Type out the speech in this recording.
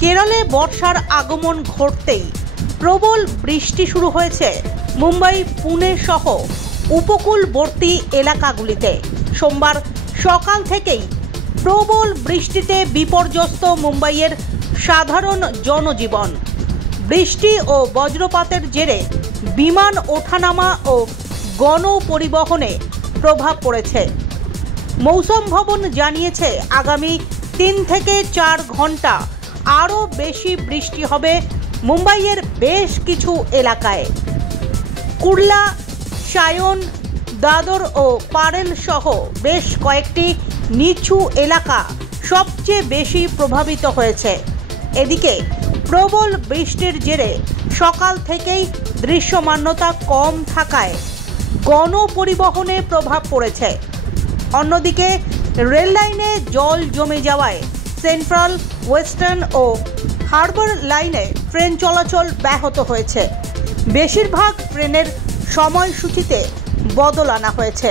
কেরলে বর্ষার আগমন ঘটতেই প্রবল বৃষ্টি শুরু হয়েছে মুম্বাই, পুনে সহ উপকূলবর্তী এলাকাগুলিতে। সোমবার সকাল থেকেই প্রবল বৃষ্টিতে বিপর্যস্ত মুম্বাইয়ের সাধারণ জনজীবন। বৃষ্টি ও বজ্রপাতের জেরে বিমান ওঠানামা ও গণপরিবহনে প্রভাব পড়েছে। মৌসুম ভবন জানিয়েছে, আগামী 3 থেকে 4 ঘন্টা আরও বেশি বৃষ্টি হবে মুম্বাইয়ের বেশ কিছু এলাকায়। কুর্লা, সায়ন, দাদর ও পারেল সহ বেশ কয়েকটি নিচু এলাকা সবচেয়ে বেশি প্রভাবিত হয়েছে। এদিকে প্রবল বৃষ্টির জেরে সকাল থেকেই দৃশ্যমানতা কম থাকায় গণপরিবহনে প্রভাব পড়েছে। অন্যদিকে রেল লাইনে জল জমে যাওয়ায় সেন্ট্রাল, ওয়েস্টার্ন ও হারবার লাইনে ট্রেন চলাচল ব্যাহত হয়েছে। বেশিরভাগ ট্রেনের সময়সূচিতে বদল আনা হয়েছে।